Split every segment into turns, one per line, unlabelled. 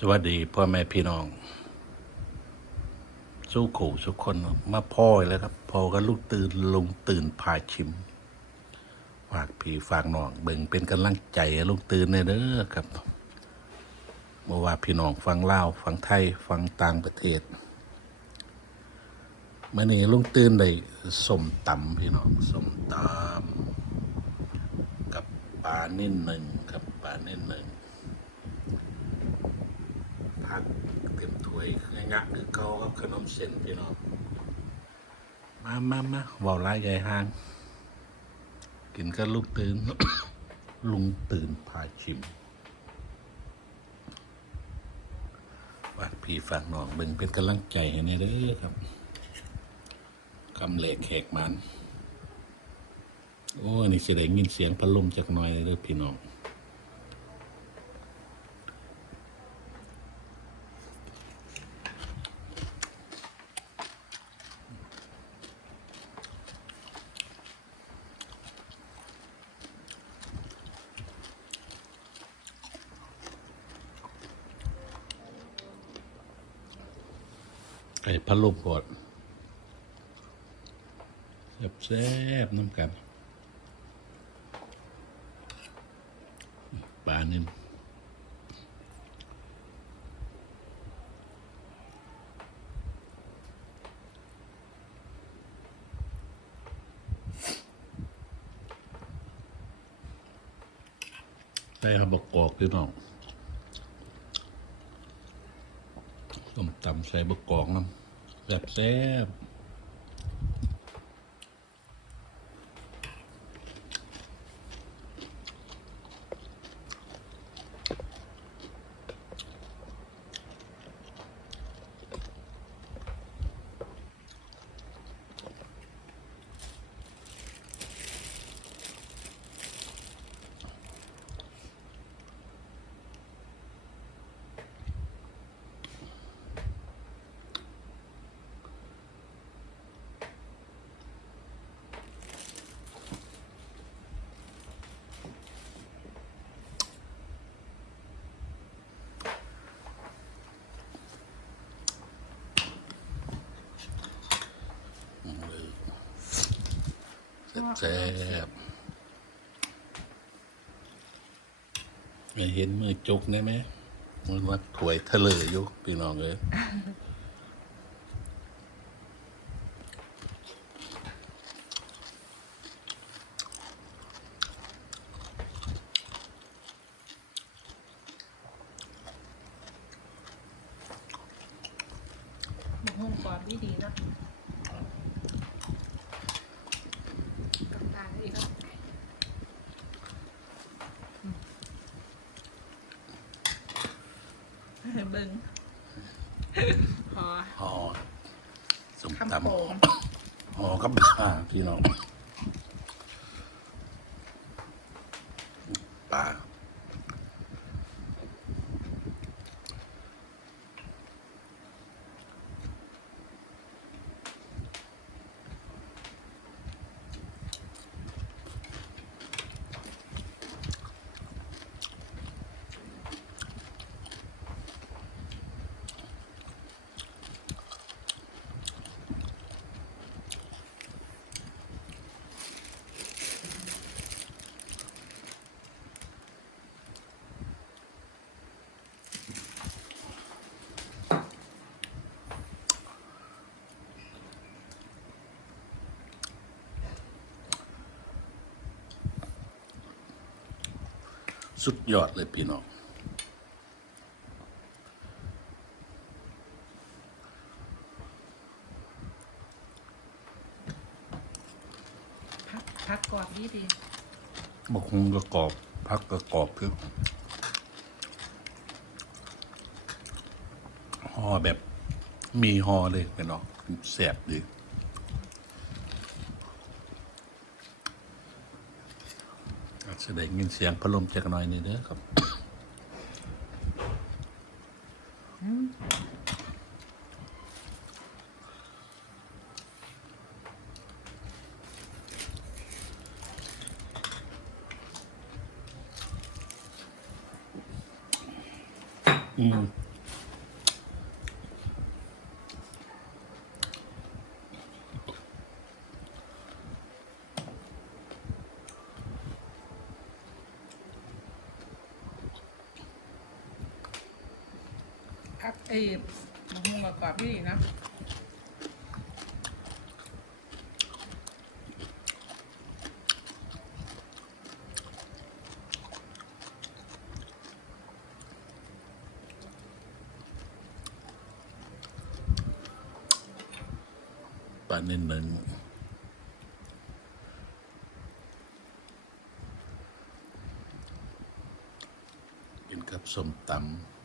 สวัสดีพ่อแม่พี่น้อง สู้ขู่ทุกคนมาพ่อยแล้วครับพ่อก็ลูกตื่นลงตื่นพาชิมฝากพี่ฝากน้องเบิ่งเป็นกำลังใจลูกตื่นเนเด้อครับเมื่อว่าพี่น้องฟังเล่าวฟังไทยฟังต่างประเทศเมื่อนี้ลุงตื่นได้สมตำพี่น้องสมตำกับปลาเน่นหนึ่งครับปลาเน่นหนึ่งักเต็มถ้วยงะคือเกากับขนมเส้นพี่น้องมามามาว่าร้ายใหญ่ห้าง กินก็ลูกตื่น ลุงตื่นพาชิมวาดพี่ฝากน้องเบิ่งเป็นกำลังใจให้ในเด้อครับคำเหล็กแขกมัน โอ้ นี่เสียงยินเสียงพัดลมจากน้อยเลยเด้อพี่น้อง ไอ้พัดลมกดแซ่บๆน้ำกันปลานิ่มใส่หับกอกพี่น้อง ตำใส่บกกอกน้ำแซ่บแซ่บ แซ่บไม่เห็นมือจุกได้ไหมมันว่าถวยทะเลอยู่พี่น้องเลย
หมูหุ้มกรอบดีดีนะกับทานอีกแล้วอืม เบิ้งพอ
ห่อสมตำห่อกับปลาพี่น้อง สุดยอดเลยพี่น้อง
พักพักกรอบดีดี
บกคุงก็กรอบพักก็กรอบคือห่อแบบมีห่อเลยพี่น้องแสบดี อาจจะได้ยินเสียงพัดลมจากหน่อยนี่เด้อครับอืม
พักเอ้ยหมูประกอบดีนะ
ปลาเน้นหนึ่งกินกับส้มตำ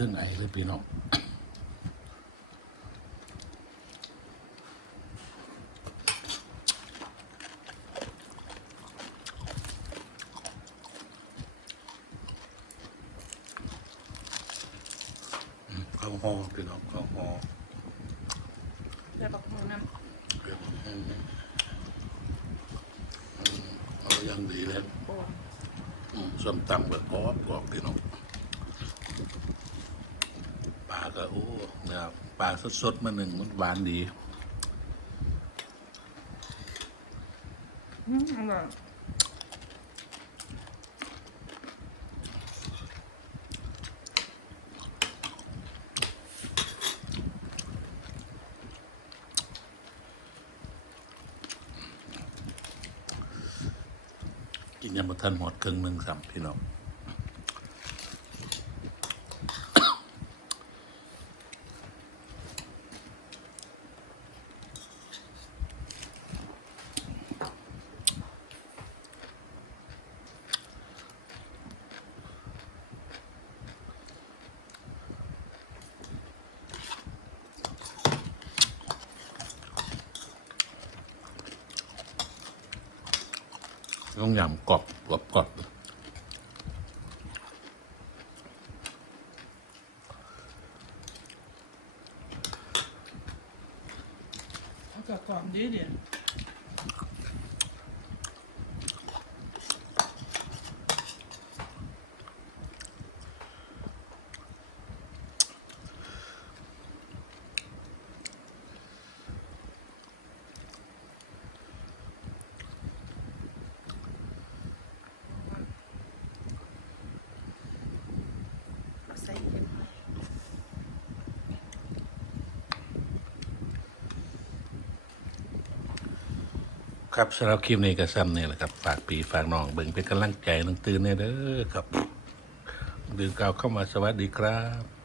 ท่งไอเลยพี่น้องอืมข้าวหอพี่น้องข้าวหอ
แล้วบักหมูน้
เดี๋ยวผมให้นะอืมเอาอย่างดีเลยำ
โบ
อืมส้มตำกับกรอบกรอบพี่น้องปลา ก็โอ้เนี่ยปลาสดๆมาหนึ่งมันหวานดี
อืมอร่อย
กินยำบะทันหมดครึ่งหนึ่งสามพี่น้อง ต้องยำกรอบกรอบกรอบ
เอากรอบดีเดี๋ยว
ครับสำหรับคลิปนี้ก็ซ้ำนี่แหละครับฝากปีฝากน้องเบิ่งเป็นกำลังใจน้องตื่นเนี่ยเด้อครับ ดื่มกล่าวเข้ามาสวัสดีครับ